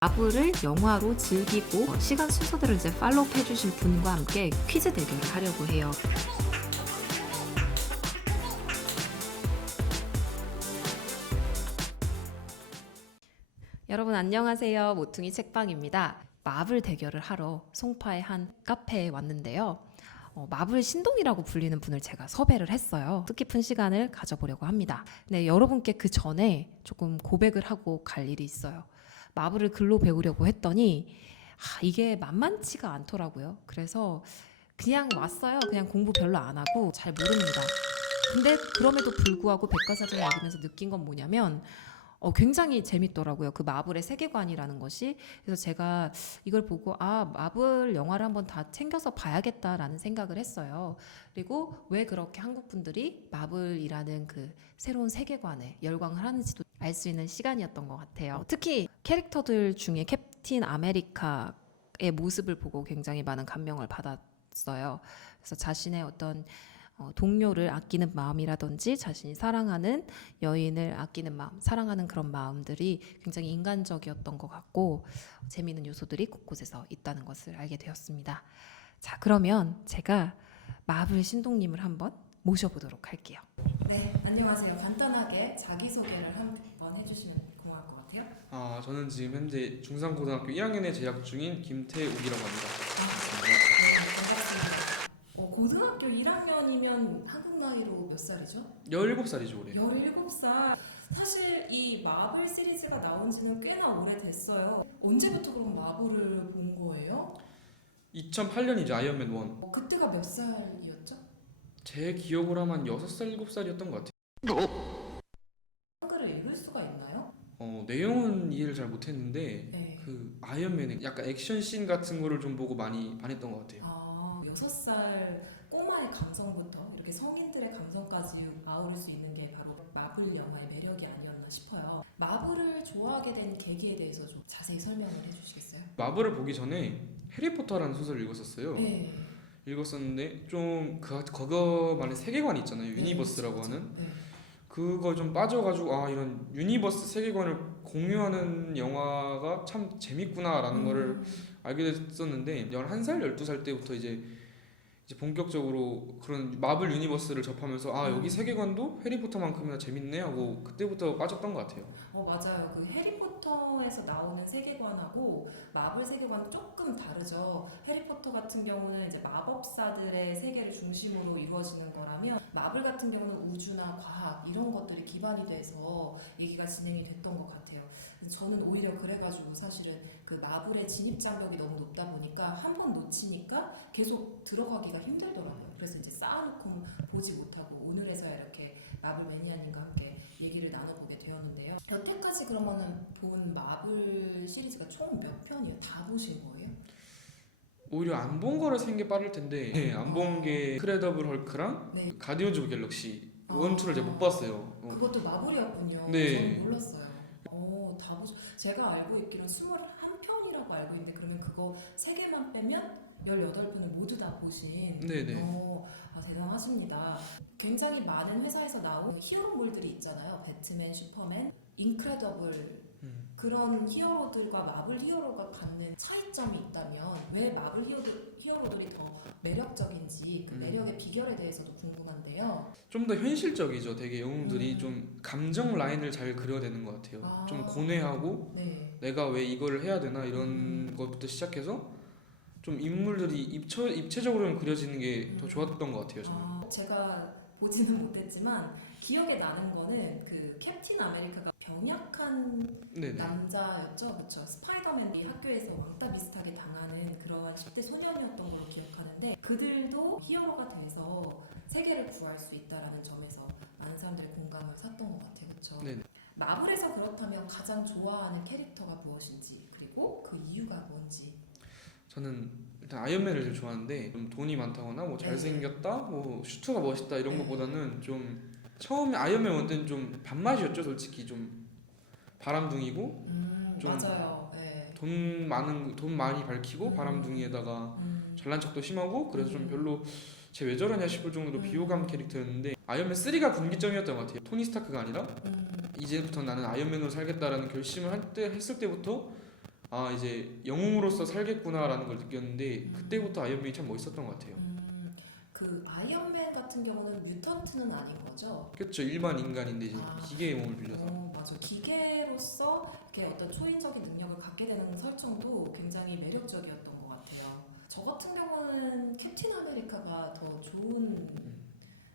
마블을 영화로 즐기고 어, 시간 순서대로 이제 팔로우 해주신 분과 함께 퀴즈 대결을 하려고 해요. 여러분 안녕하세요. 모퉁이 책방입니다. 마블 대결을 하러 송파의 한 카페에 왔는데요. 어, 마블 신동이라고 불리는 분을 제가 섭외를 했어요. 뜻깊은 시간을 가져보려고 합니다. 네, 여러분께 그 전에 조금 고백을 하고 갈 일이 있어요. 마블을 글로 배우려고 했더니 아, 이게 만만치가 않더라고요. 그래서 그냥 왔어요. 그냥 공부 별로 안 하고 잘 모릅니다. 근데 그럼에도 불구하고 백과사전을 읽으면서 느낀 건 뭐냐면 어, 굉장히 재밌더라고요. 그 마블의 세계관이라는 것이. 그래서 제가 이걸 보고 아 마블 영화를 한번 다 챙겨서 봐야겠다라는 생각을 했어요. 그리고 왜 그렇게 한국 분들이 마블이라는 그 새로운 세계관에 열광을 하는지도 알 수 있는 시간이었던 것 같아요. 특히 캐릭터들 중에 캡틴 아메리카의 모습을 보고 굉장히 많은 감명을 받았어요. 그래서 자신의 어떤 어, 동료를 아끼는 마음이라든지 자신이 사랑하는 여인을 아끼는 마음, 사랑하는 그런 마음들이 굉장히 인간적이었던 것 같고 재미있는 요소들이 곳곳에서 있다는 것을 알게 되었습니다. 자, 그러면 제가 마블 신동님을 한번 모셔보도록 할게요. 네, 안녕하세요. 간단하게 자기소개를 한번 해주시면 고마울 것 같아요. 아 저는 지금 현재 중상고등학교 1학년에 재학 중인 김태욱이라고 합니다. 네, 반갑습니다. 어, 고등학교 1학년이면 한국 나이로 몇 살이죠? 17살이죠 올해. 17살. 사실 이 마블 시리즈가 나온 지는 꽤나 오래됐어요. 언제부터 그럼 마블을 본 거예요? 2008년이죠 아이언맨 1. 어, 그때가 몇 살이었죠? 제 기억으로 하면 6살 7살이었던 것 같아요. 한글을 읽을 수가 있나요? 어 내용은 이해를 잘 못했는데 네. 그 아이언맨의 약간 액션 씬 같은 거를 좀 보고 많이 반했던 것 같아요. 아, 6살 꼬마의 감성부터 이렇게 성인들의 감성까지 아우를 수 있는 게 바로 마블 영화의 매력이 아니었나 싶어요. 마블을 좋아하게 된 계기에 대해서 좀 자세히 설명을 해주시겠어요? 마블을 보기 전에 해리포터라는 소설을 읽었었어요. 네. 읽었었는데 좀그 그거만의 세계관이 있잖아요. 유니버스라고 네, 하는. 네. 그거 좀 빠져가지고 아 이런 유니버스 세계관을 공유하는 영화가 참 재밌구나라는 거를 음, 알게 됐었는데 11살, 12살 때부터 이제 이제 본격적으로 그런 마블 유니버스를 접하면서 아 여기 음. 세계관도 해리포터만큼이나 재밌네 하고 그때부터 빠졌던 것 같아요. 어 맞아요. 그 해리포터에서 나오는 세계관하고 마블 세계관은 조금 다르죠. 해리포터 같은 경우는 이제 마법사들의 세계를 중심으로 이루어지는 거라면 마블 같은 경우는 우주나 과학 이런 것들이 기반이 돼서 얘기가 진행이 됐던 것 같아요. 저는 오히려 그래가지고 사실은 그 마블의 진입 장벽이 너무 높다 보니까 한 번 놓치니까 계속 들어가기가 힘들더라고요. 그래서 이제 쌓아놓고 보지 못하고 오늘에서야 이렇게 마블 매니아님과 함께 얘기를 나눠보게 되었는데요. 여태까지 그러면은 본 마블 시리즈가 총 몇 편이에요? 다 보신 거예요? 오히려 안 본 거를 생게 빠를 텐데 네, 안본 게 크레더블 헐크랑 네. 가디언즈 오브 갤럭시 아. 원투를 제가 못 봤어요. 어. 그것도 마블이었군요. 네. 저는 몰랐어요. 오, 다 보셨. 제가 알고 있기로는 21 편이라고 알고 있는데 그러면 그거 3개만 빼면 18편을 모두 다 보신 네네. 어, 아, 대단하십니다. 굉장히 많은 회사에서 나온 히어로물들이 있잖아요. 배트맨, 슈퍼맨, 인크레더블 음. 그런 히어로들과 마블 히어로가 갖는 차이점이 있다면 왜 마블 히어로들, 히어로들이 더 매력적인지 그 음. 매력의 비결에 대해서도 궁금한데요. 좀 더 현실적이죠. 되게 영웅들이 음. 좀 감정 라인을 잘 그려내는 것 같아요. 아. 좀 고뇌하고 네. 내가 왜 이걸 해야 되나 이런 음. 것부터 시작해서 좀 인물들이 입체, 입체적으로 그려지는 게 더 음. 좋았던 것 같아요. 저는. 아, 제가 보지는 못했지만 기억에 나는 거는 그 캡틴 아메리카가 병약한 네네. 남자였죠, 그렇죠. 스파이더맨이 학교에서 왕따 비슷하게 당하는 그런 10대 소년이었던 걸로 기억하는데 그들도 히어로가 돼서 세계를 구할 수 있다라는 점에서 많은 사람들이 공감을 샀던 것 같아요, 그렇죠. 네네. 마블에서 그렇다면 가장 좋아하는 캐릭터가 무엇인지 그리고 그 이유가 뭔지. 저는 일단 아이언맨을 제일 좋아하는데 좀 돈이 많다거나 뭐 네. 잘생겼다, 뭐 슈트가 멋있다 이런 네. 것보다는 좀 처음에 아이언맨 원 때는 좀 밥맛이었죠, 솔직히 좀 바람둥이고 음, 좀 맞아요. 네. 돈 많은 돈 많이 밝히고 음. 바람둥이에다가 음, 잘난 척도 심하고 그래서 좀 음. 별로 쟤 왜 저러냐 싶을 정도로 음. 비호감 캐릭터였는데 아이언맨 3가 분기점이었던 것 같아요. 토니 스타크가 아니라 음, 이제부터 나는 아이언맨으로 살겠다라는 결심을 할 때 했을 때부터 아 이제 영웅으로서 살겠구나라는 걸 느꼈는데 그때부터 아이언맨이 참 멋있었던 것 같아요. 음, 그 아이언맨 같은 경우는 뮤턴트는 아닌 거죠? 그렇죠 일반 인간인데 이제 아. 기계의 몸을 빌려서 어, 맞아. 기계로서 이렇게 어떤 초인적인 능력을 갖게 되는 설정도 굉장히 매력적이었던 것 같아요. 저 같은 경우는 캡틴 아메리카가 더 좋은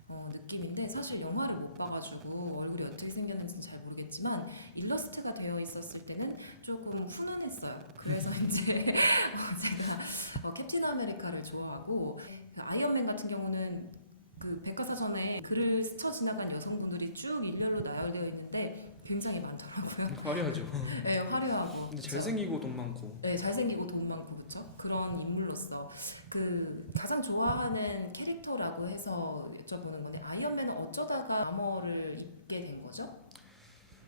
어, 느낌인데 사실 영화를 못 봐가지고 얼굴이 어떻게 생겼는지는 잘 모르겠지만 일러스트가 되어 있었을 때는 조금 훈훈했어요. 그래서 이제 어, 제가 어, 캡틴 아메리카를 좋아하고 그 아이언맨 같은 경우는 그 백과사전에 글을 스쳐 지나간 여성분들이 쭉 일렬로 나열되어 있는데 굉장히 많더라고요. 화려하죠. 네, 화려하고. 근데? 잘생기고 돈 많고 네, 잘생기고 돈 많고 그렇죠. 그런 인물로서 그 가장 좋아하는 캐릭터라고 해서 여쭤보는 건데 아이언맨은 어쩌다가 아머를 입게 된 거죠?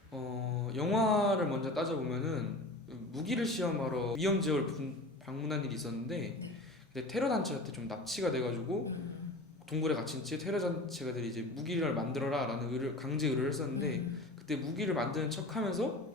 어 영화를 먼저 따져보면은 무기를 시험하러 위험 지역을 분- 방문한 일이 있었는데 네. 근데 테러 단체한테 좀 납치가 돼가지고 음, 동굴에 갇힌 채 테러 단체가들이 이제 무기를 만들어라라는 의를 강제 의뢰를 했었는데 음, 그때 무기를 만드는 척하면서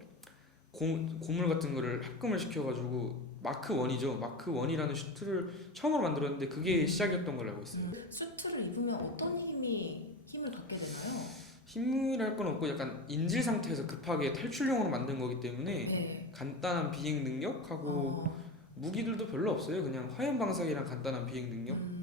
고, 고물 같은 거를 합금을 시켜가지고 마크 원이죠 마크 원이라는 슈트를 처음으로 만들었는데 그게 시작이었던 걸로 알고 있어요. 음. 수트를 입으면 어떤 힘이 힘을 갖게 되나요? 힘이랄 건 없고 약간 인질 상태에서 급하게 탈출용으로 만든 거기 때문에 네. 간단한 비행 능력하고 어, 무기들도 별로 없어요. 그냥 화염 방사기랑 간단한 비행 능력 음, 음.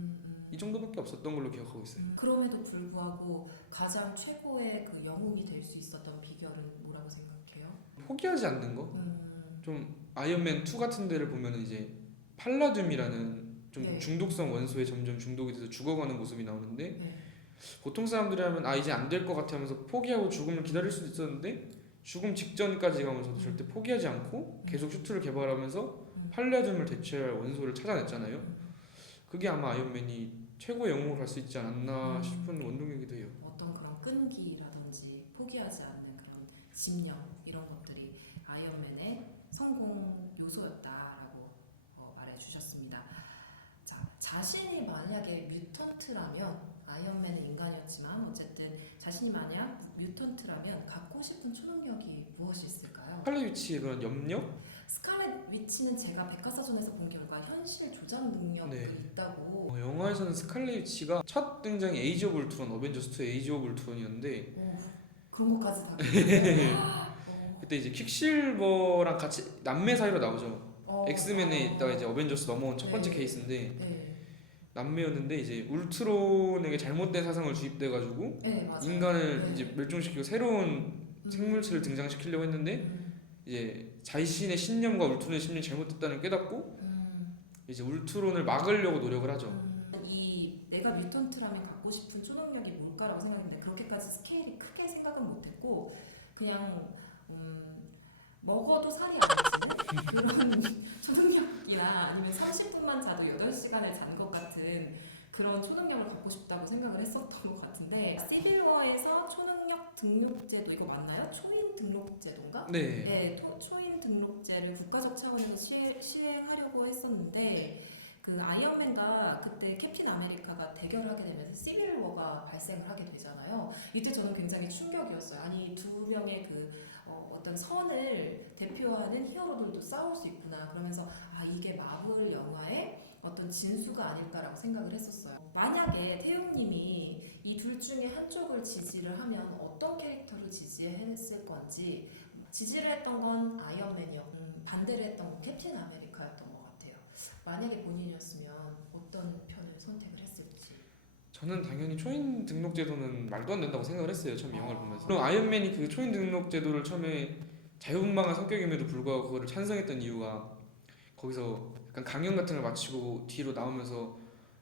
이 정도밖에 없었던 걸로 기억하고 있어요. 음, 그럼에도 불구하고 가장 최고의 그 영웅이 될 수 있었던 비결은 뭐라고 생각해요? 포기하지 않는 거. 음, 좀 아이언맨 2 같은 데를 보면은 이제 팔라듐이라는 좀 네. 중독성 원소에 점점 중독이 돼서 죽어가는 모습이 나오는데 네. 보통 사람들이 하면 아 이제 안 될 것 같아 하면서 포기하고 죽음을 기다릴 수도 있었는데 죽음 직전까지 가면서도 절대 포기하지 않고 계속 슈트를 개발하면서 음. 팔라듐을 대체할 원소를 찾아냈잖아요. 음. 그게 아마 아이언맨이 최고의 영웅을 갈수 있지 않았나 음. 싶은 원동력이기도 해요. 어떤 그런 끈기라든지 포기하지 않는 그런 집념 이런 것들이 아이언맨의 성공 요소였다라고 어, 말해주셨습니다. 자, 자신이 만약에 뮤턴트라면 아이언맨은 인간이었지만 어쨌든 자신이 만약 뮤턴트라면 갖고 싶은 초능력이 무엇이 있을까요? 칼리 위치의 그런 염력? 위치는 제가 백과사전에서 본 결과 현실 조작 능력이 네. 있다고 어, 영화에서는 스칼리 위치가 첫 등장이 에이지 오브 울트론 어벤져스 2 에이지 오브 울트론이었는데 오, 그런 것까지 다 네. 어, 그때 이제 퀵실버랑 같이 남매 사이로 나오죠. 어, 엑스맨에 어. 있다가 이제 어벤져스 넘어온 첫 번째 네. 케이스인데 네, 남매였는데 이제 울트론에게 잘못된 사상을 주입돼가지고 네 맞아요. 인간을 네. 이제 멸종시키고 새로운 음. 생물체를 등장시키려고 했는데 음, 이제 자신의 신념과 울트론의 신념이 잘못됐다는 걸 깨닫고 음, 이제 울트론을 막으려고 노력을 하죠. 음. 이 내가 뮤턴트라면 갖고 싶은 초능력이 뭘까라고 생각했는데 그렇게까지 스케일이 크게 생각은 못했고 그냥 음, 먹어도 살이 안 찌는 그런 초능력이나 아니면 30분만 자도 8시간을 잔것 같은 그런 초능력을 갖고 싶다고 생각을 했었던 것 같은데 시빌워에서 초능력 등록제도 이거 맞나요? 초인 등록제도인가? 네. 네, 토- 초인 등록제를 국가적 차원에서 시행, 시행하려고 했었는데 그 아이언맨과 그때 캡틴 아메리카가 대결하게 되면서 시빌워가 발생을 하게 되잖아요. 이때 저는 굉장히 충격이었어요. 아니 두 명의 그 어, 어떤 선을 대표하는 히어로들도 싸울 수 있구나. 그러면서 아 이게 마블 영화의 어떤 진수가 아닐까라고 생각을 했었어요. 만약에 태용님이 이 둘 중에 한쪽을 지지를 하면 어떤 캐릭터를 지지했을 건지 지지를 했던 건 아이언맨이었고 음, 반대를 했던 건 캡틴 아메리카였던 것 같아요. 만약에 본인이었으면 어떤 편을 선택을 했을지. 저는 당연히 초인 등록 제도는 말도 안 된다고 생각을 했어요. 처음 에 영화를 보면서. 그럼 아이언맨이 그 초인 등록 제도를 처음에 자유분방한 성격임에도 불구하고 그거를 찬성했던 이유가 거기서 약간 강연 같은 걸 마치고 뒤로 나오면서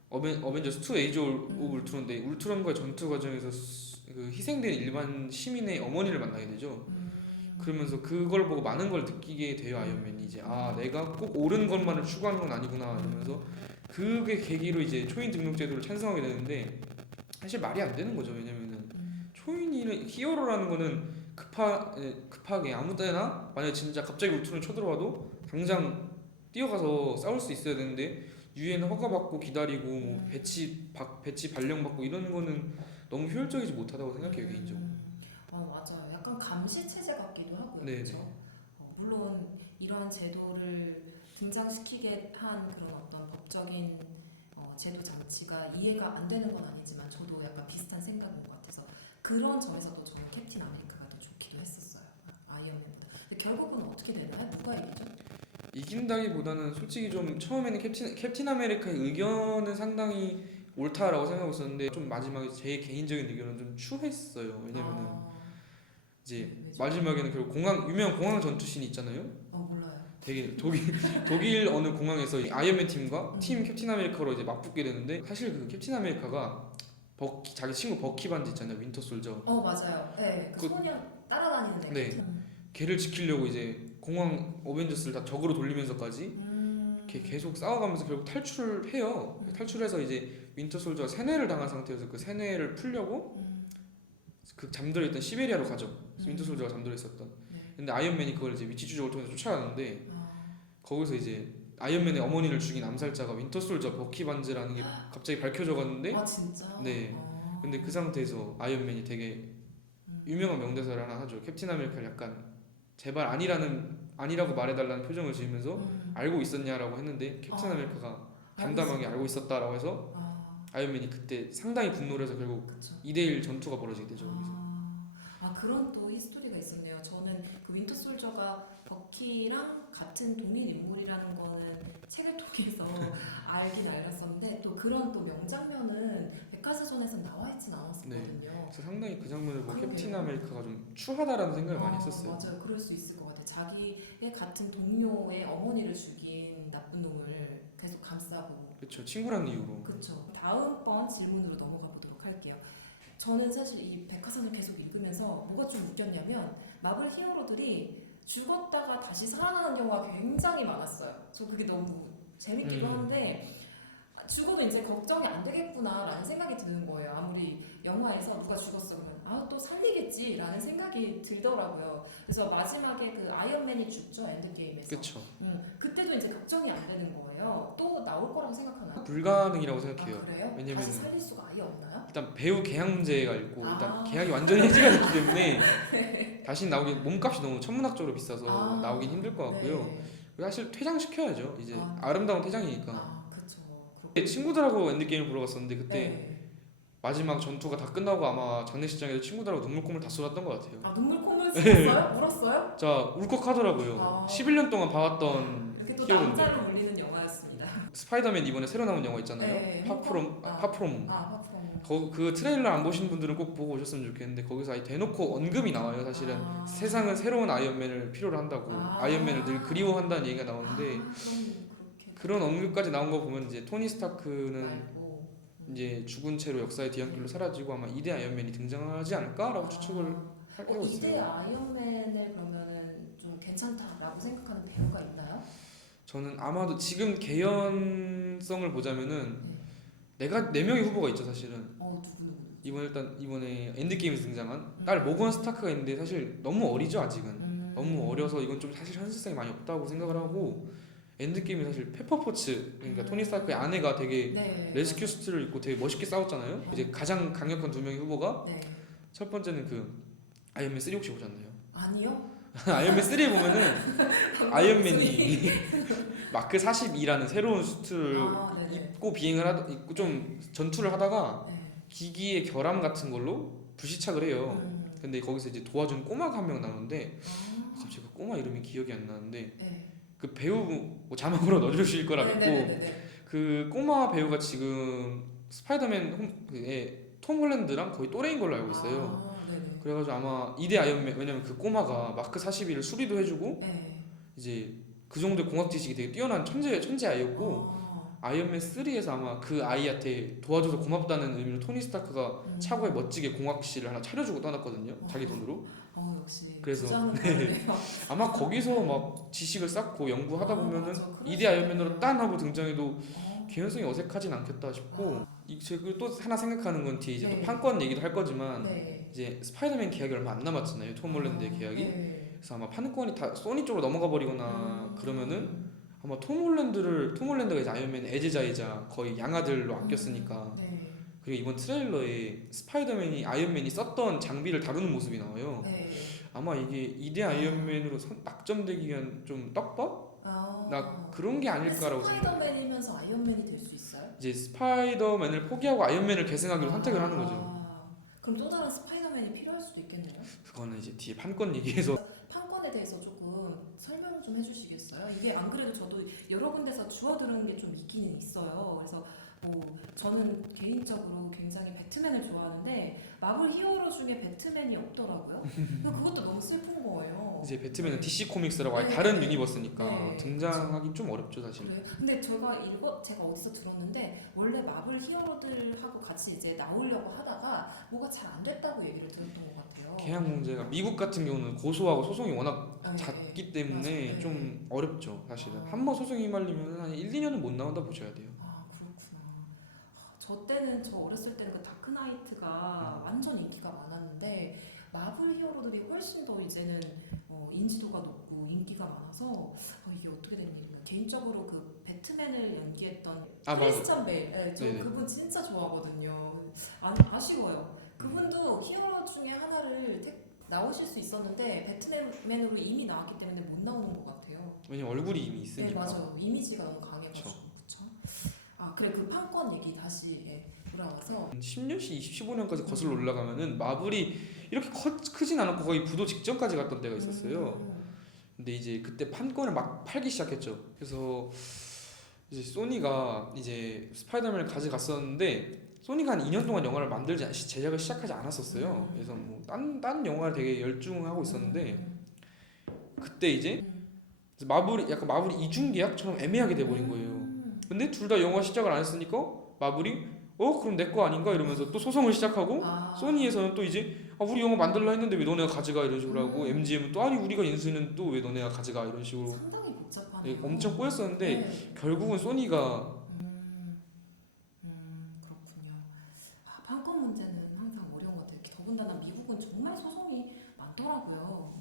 어벤, 어벤져스 2 에이지 오브 울트론인데 울트론과의 전투 과정에서 수- 그 희생된 일반 시민의 어머니를 만나게 되죠. 음, 그러면서 그걸 보고 많은 걸 느끼게 돼요 아이언맨이 이제. 아 내가 꼭 옳은 것만을 추구하는 건 아니구나 이러면서 그게 계기로 이제 초인 등록 제도를 찬성하게 되는데 사실 말이 안 되는 거죠. 왜냐면은 음, 초인이 히어로라는 거는 급하 에, 급하게 아무 때나 만약 진짜 갑자기 울트론이 쳐들어와도 당장 뛰어가서 싸울 수 있어야 되는데 유엔 허가 받고 기다리고 뭐 음. 배치 박 배치 발령 받고 이런 거는 너무 효율적이지 못하다고 생각해요 개인적으로. 음, 어 맞아요. 약간 감시 체제 같기도 하고요. 네네. 그렇죠? 어, 물론 이런 제도를 등장시키게 한 그런 어떤 법적인 어, 제도 장치가 이해가 안 되는 건 아니지만 저도 약간 비슷한 생각인 것 같아서 그런 점에서도 저는 캡틴 아메리카가 더 좋기도 했었어요. 아이언맨보다. 근데 결국은 어떻게 되나요? 누가 이기죠? 이긴다기보다는 솔직히 좀 처음에는 캡틴 캡틴 아메리카의 의견은 상당히 옳다라고 생각하고 있었는데 좀 마지막에 제 개인적인 의견은 좀 추했어요. 왜냐면은 아, 이제? 마지막에는 결국 공항 유명한 공항 전투신이 있잖아요. 어 몰라요. 되게 독일 독일 어느 공항에서 이 아이언맨 팀과 음. 팀 캡틴 아메리카로 이제 맞붙게 되는데 사실 그 캡틴 아메리카가 버키 자기 친구 버키 반지 있잖아요. 윈터 솔저. 어 맞아요. 네, 그, 그- 소년 따라다니는 애. 네. 음. 걔를 지키려고 이제 공항 어벤져스를 다 적으로 돌리면서까지 음. 이렇게 계속 싸워가면서 결국 탈출을 해요. 음. 탈출해서 이제 윈터 솔저가 세뇌를 당한 상태여서 그 세뇌를 풀려고 음. 그 잠들어 있던 시베리아로 가죠. 음. 윈터 솔저가 잠들어 있었던. 네. 근데 아이언맨이 그걸 이제 위치 추적을 통해서 쫓아가는데 아, 거기서 이제 아이언맨의 어머니를 죽인 암살자가 윈터 솔저 버키 반즈라는 게 갑자기 밝혀져 갔는데 아 진짜. 네. 아. 근데 그 상태에서 아이언맨이 되게 음. 유명한 명대사를 하나 하죠. 캡틴 아메리카를 약간 제발 아니라는 아니라고 말해달라는 표정을 지으면서 음. 알고 있었냐라고 했는데 캡틴 아. 아메리카가 담담하게 알고 있었다라고 해서 아, 아이언맨이 그때 상당히 분노를 해서 결국 그쵸. 2대1 전투가 벌어지게 되죠. 거기서. 아, 아 그런 또 히스토리가 있었네요. 저는 그 윈터 솔저가 버키랑 같은 동일 인물이라는 거는 책을 통해서 알긴 알았었는데 또 그런 또 명장면은 백과사전에서 나와 있진 않았었거든요. 그래서 상당히 그 장면을 보고 그러게요. 캡틴 아메리카가 좀 추하다라는 생각을 많이 아, 했었어요. 맞아요. 그럴 수 있을 것 같아요. 자기의 같은 동료의 어머니를 죽인 나쁜 놈을 계속 감싸고 그렇죠. 친구라는 이유로. 그렇죠. 다음번 질문으로 넘어가 보도록 할게요. 저는 사실 이 백화선을 계속 읽으면서 뭐가 좀 웃겼냐면 마블 히어로들이 죽었다가 다시 살아나는 경우가 굉장히 많았어요. 저 그게 너무 재밌기도 음. 한데 죽어도 이제 걱정이 안 되겠구나라는 생각이 드는 거예요. 아무리 영화에서 누가 죽었어 그러면 아 또 살리겠지라는 생각이 들더라고요. 그래서 마지막에 그 아이언맨이 죽죠 엔드게임에서. 그렇죠. 음, 그때도 이제 걱정이 안 되는 거예요. 또 나올 거라고 생각하나요? 불가능이라고 생각해요. 아, 그래요? 왜냐면은- 다시 살릴 수가 아예 없나요? 일단 배우 계약 문제가 있고 일단 아. 계약이 완전히 해지가 됐기 때문에 다시 나오기 몸값이 너무 천문학적으로 비싸서 아. 나오긴 힘들 것 같고요. 네. 사실 퇴장시켜야죠. 이제 아. 아. 름다운 퇴장이니까. 아. 친구들하고 엔드게임을 보러 갔었는데 그때 네. 마지막 전투가 다 끝나고 아마 장례식장에서 친구들하고 눈물콧물 다 쏟았던 것 같아요. 아 눈물 콧물 쏟았어요? 울었어요? 자 울컥하더라고요. 아. 11년 동안 봐왔던 이렇게 또 히어로인데 남자로 불리는 영화였습니다. 스파이더맨 이번에 새로 나온 영화 있잖아요. 네, 파프롬 아. 아, 파프롬. 아 파프롬. 거, 그 트레일러 안 보신 분들은 꼭 보고 오셨으면 좋겠는데 거기서 아예 대놓고 언급이 나와요. 사실은 아. 세상은 새로운 아이언맨을 필요로 한다고 아. 아이언맨을 늘 그리워한다는 얘기가 나오는데 아, 그런 언급까지 나온 거 보면 이제 토니 스타크는 말고. 이제 죽은 채로 역사의 뒤안길로 사라지고 아마 이대 아이언맨이 등장하지 않을까라고 추측을 어, 하고 이대 있어요. 아이언맨을 그러면은 좀 괜찮다라고 생각하는 배우가 있나요? 저는 아마도 지금 개연성을 보자면은 네. 내가 네 명의 후보가 있죠 사실은 어 누구 누구? 이번 일단 이번에 엔드 게임에서 등장한 딸 모건 스타크가 있는데 사실 너무 어리죠 아직은 음. 너무 어려서 이건 좀 사실 현실성이 많이 없다고 생각을 하고 엔드 게임이 사실 페퍼포츠 그러니까 음. 토니 스타크의 아내가 되게 네. 레스큐 수트를 입고 되게 멋있게 싸웠잖아요 이제 가장 강력한 두 명의 후보가 네. 첫 번째는 그 아이언맨 3 혹시 보셨나요? 아니요. 아이언맨 3에 보면은 아이언맨이 마크 42라는 새로운 수트를 아. 입고 비행을 하다 입고 좀 전투를 하다가 네. 기기의 결함 같은 걸로 불시착을 해요. 음. 근데 거기서 이제 도와준 꼬마가 한 명 나오는데 아, 갑자기 그 꼬마 이름이 기억이 안 나는데 네. 그 배우 뭐 자막으로 넣어주실 거라 믿고 네네네네. 그 꼬마 배우가 지금 스파이더맨 홈, 그의 톰 홀랜드랑 거의 또래인 걸로 알고 있어요. 아, 네네. 그래가지고 아마 2대 아이언맨 왜냐면 그 꼬마가 마크 42를 수리도 해주고 네. 이제 그 정도의 공학 지식이 되게 뛰어난 천재 천재 아이였고 아, 아이언맨 3에서 아마 그 아이한테 도와줘서 고맙다는 의미로 토니 스타크가 음. 차고에 멋지게 공학실을 하나 차려주고 떠났거든요. 자기 돈으로. 어 역시 그래서- 네. 아마 거기서 막 지식을 쌓고 연구하다 아, 보면은 이대 수 아이언맨으로. 딴 하고 등장해도 어. 개연성이 어색하진 않겠다 싶고 아. 이 제가 또 하나 생각하는 건 뒤에 이제 네. 또 판권 얘기도 할 거지만 네. 이제 스파이더맨 계약이 얼마 안 남았잖아요. 톰 홀랜드의 아, 계약이. 네. 그래서 아마 판권이 다 소니 쪽으로 넘어가 버리거나 음. 그러면은 아마 톰 홀랜드를 톰 홀랜드가 이제 아이언맨 애제자이자 거의 양아들로 아꼈으니까 네. 그리고 이번 트레일러에 스파이더맨이 아이언맨이 썼던 장비를 다루는 모습이 나와요. 네. 아마 이게 2대 아이언맨으로 선- 낙점되기 위한 좀 떡밥? 아. 나 그런 게 아닐까라고 생각. 스파이더맨이면서 아이언맨이 될 수 있어요? 이제 스파이더맨을 포기하고 아이언맨을 계승하기로 선택을 하는 거죠. 아, 그럼 또 다른 스파이더맨이 필요할 수도 있겠네요. 그거는 이제 뒤에 판권 얘기해서 판권에 대해서 조금 설명을 좀 해주시겠어요? 이게 안 그래도 저도 여러 군데서 주워 들은 게 좀 있기는 있어요. 그래서 뭐 저는 개인적으로 굉장히 배트맨을 좋아하는데 마블 히어로 중에 배트맨이 없더라고요. 그것도 너무 슬픈 거예요. 이제 배트맨은 DC 코믹스라고 아예 네. 다른 유니버스니까 네. 등장하기 좀 어렵죠 사실. 그래요? 근데 제가 이거 제가 어디서 들었는데 원래 마블 히어로들하고 같이 이제 나오려고 하다가 뭐가 잘 안 됐다고 얘기를 들었던 것 같아요. 계약 문제가 미국 같은 경우는 고소하고 소송이 워낙 네, 잦기 네. 때문에 맞아요. 좀 어렵죠 사실은. 아. 한번 소송이 말리면 한 1, 2년은 못 나온다 보셔야 돼요. 저 때는 저 어렸을 때는 그 다크나이트가 음. 완전 인기가 많았는데 마블 히어로들이 훨씬 더 이제는 어, 인지도가 높고 인기가 많아서 어, 이게 어떻게 된 일이냐. 개인적으로 그 배트맨을 연기했던 아. 크리스찬 베일, 네, 저 네네. 그분 진짜 좋아하거든요. 아, 아쉬워요. 그분도 히어로 중에 하나를 택- 나오실 수 있었는데 배트맨으로 이미 나왔기 때문에 못 나오는 것 같아요. 왜냐면 얼굴이 이미 네 있으니까. 맞아요. 이미지가 너무 그렇죠. 아 그래 그 판권 얘기 다시 예, 돌아와서 10년씩 15년까지 거슬러 올라가면은 마블이 이렇게 커, 크진 않았고 거의 부도 직전까지 갔던 때가 있었어요. 음, 근데 이제 그때 판권을 막 팔기 시작했죠. 그래서 이제 소니가 이제 스파이더맨을 가져갔었는데 소니가 한 2년 동안 영화를 만들지 않- 제작을 시작하지 않았었어요. 그래서 뭐딴딴 영화를 되게 열중하고 있었는데 음, 그때 이제 음. 마블이 약간 마블이 이중 계약처럼 애매하게 돼 버린 거예요. 음. 근데 둘 다 영화 시작을 안 했으니까 마블이 어 그럼 내 거 아닌가 이러면서 또 소송을 시작하고 아, 소니에서는 또 이제 아, 우리 영화 만들라 했는데 왜 너네가 가져가 이런 식으로 하고 음. MGM은 또 아니 우리가 인수는 또 왜 너네가 가져가 이런 식으로 상당히 복잡하네요. 예, 엄청 꼬였었는데 네. 결국은 소니가 음, 음, 그렇군요. 아, 판권 문제는 항상 어려운 것 같아요. 더군다나 미국은 정말 소송이 많더라고요.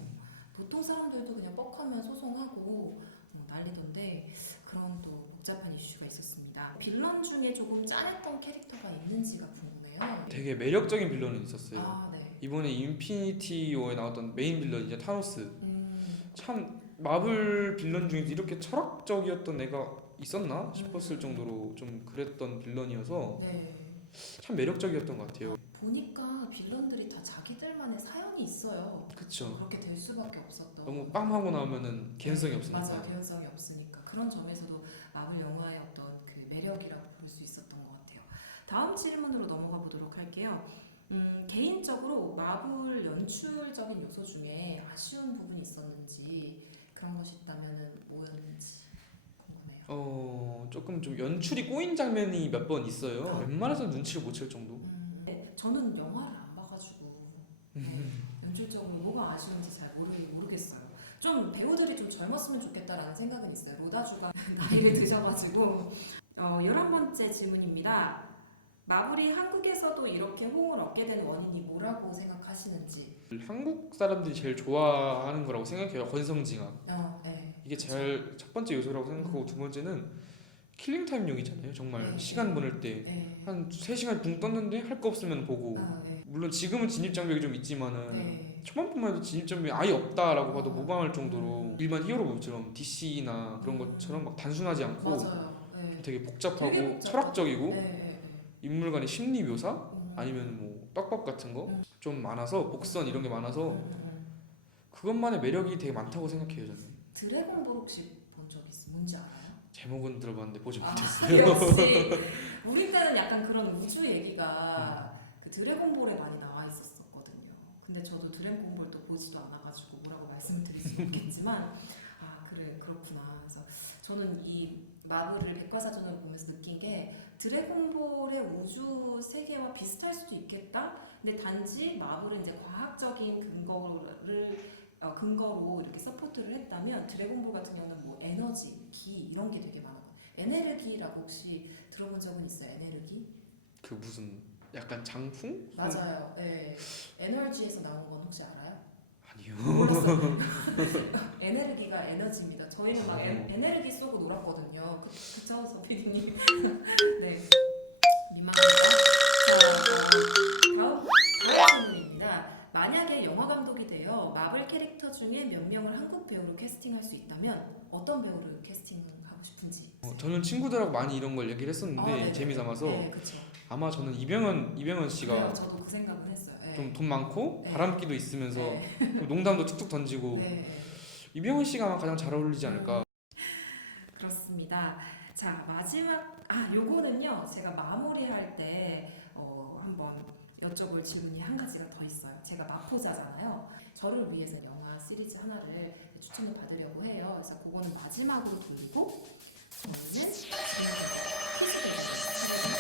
보통 사람들도 그냥 뻑하면 소송하고 뭐 난리던데 그런 또 복잡한 이슈가 있었습니다. 빌런 중에 조금 짠했던 캐릭터가 있는지가 궁금해요. 되게 매력적인 빌런은 있었어요. 아, 네. 이번에 인피니티 워에 나왔던 메인 빌런 이제 타노스 음, 참 마블 빌런 중에서 이렇게 철학적이었던 애가 있었나 싶었을 정도로 좀 그랬던 빌런이어서 네. 참 매력적이었던 것 같아요. 보니까 빌런들이 다 자기들만의 사연이 있어요. 그쵸. 그렇게 될 수밖에 없었던. 너무 빵 하고 나오면은 개연성이 없으니까. 맞아, 개연성이 없으니까 그런 점에서도 마블 영화의 어떤 그 매력이라고 볼 수 있었던 것 같아요. 다음 질문으로 넘어가 보도록 할게요. 음, 개인적으로 마블 연출적인 요소 중에 아쉬운 부분이 있었는지 그런 것이 있다면은 뭐였는지 궁금해요. 어 조금 좀 연출이 꼬인 장면이 몇 번 있어요. 웬만해서 눈치를 못 챌 정도. 음, 네, 저는 영화를 안 봐가지고 네, 연출적으로 뭐가 아쉬운지 잘 모르, 모르겠어요. 좀 배우들이 좀 젊었으면 좋겠다라는 생각은 있어요. 로다주가 나이를 드셔가지고 어, 11번째 질문입니다. 마블이 한국에서도 이렇게 호응을 얻게 된 원인이 뭐라고 생각하시는지 한국 사람들이 제일 좋아하는 거라고 생각해요. 건성징악. 어, 네. 이게 제일 첫 번째 요소라고 생각하고 두 번째는 킬링 타임용이잖아요. 정말 네. 시간 보낼 때. 네. 한 3시간 붕 떴는데 할 거 없으면 보고 아, 네. 물론 지금은 진입 장벽이 좀 있지만은 네. 초반뿐만 해도 진입 장벽이 아예 없다라고 봐도 무방할 정도로 일반 히어로물처럼 DC나 그런 것처럼 막 단순하지 않고 맞아요. 네. 되게 복잡하고 되게. 철학적이고 네, 네, 인물 간의 심리 묘사 네. 음. 아니면 뭐 떡밥 같은 거 음. 좀 많아서 복선 이런 게 많아서 음, 음. 그것만의 매력이 되게 많다고 생각해요 저는 드래곤볼 혹시 본 적 있어? 뭔지 알아요? 제목은 들어봤는데 보지 아, 못했어요 역시 우리 때는 약간 그런 우주 얘기가 그 드래곤볼에 많이 나와 있었거든요. 근데 저도 드래곤볼도 보지도 않아가지고 뭐라고 말씀을 드릴 수 없겠지만 아 그래 그렇구나. 그래서 저는 이 마블을 백과사전을 보면서 느낀 게 드래곤볼의 우주 세계와 비슷할 수도 있겠다. 근데 단지 마블은 이제 과학적인 근거를 어, 근거로 이렇게 서포트를 했다면 드래곤볼 같은 경우는 뭐 에너지, 기 이런 게 되게 많아. 에네르기라고 혹시 들어본 적은 있어요? 에네르기? 그 무슨 약간 장풍? 맞아요. 네. 에너지에서 나온 건 혹시 알아요? 아니요 몰랐어요. 에네르기가 에너지입니다. 저희는 막 에, 어. 에네르기 쏘고 놀았거든요. 그- 그쵸, 서피디님? 네. 민망합니다. 자, 다음, 다음 질문입니다. 만약에 영화 감독이 되어 마블 중에 몇 명을 한국 배우로 캐스팅할 수 있다면 어떤 배우를 캐스팅하고 싶은지. 어, 저는 친구들하고 많이 이런 걸 얘기를 했었는데 아, 네네. 재미삼아서 네. 아마 저는 이병헌 이병헌 씨가 네, 저도 그 생각을 했어요. 네. 좀 돈 많고 네. 바람기도 있으면서 네. 농담도 툭툭 던지고 네, 네. 이병헌 씨가 아마 가장 잘 어울리지 않을까. 그렇습니다. 자 마지막 아 요거는요 제가 마무리할 때 어, 한번 여쭤볼 질문이 한 가지가 더 있어요. 제가 마포자잖아요. 저를 위해서 영화 시리즈 하나를 추천을 받으려고 해요. 그래서 그거는 마지막으로 드리고 저는 는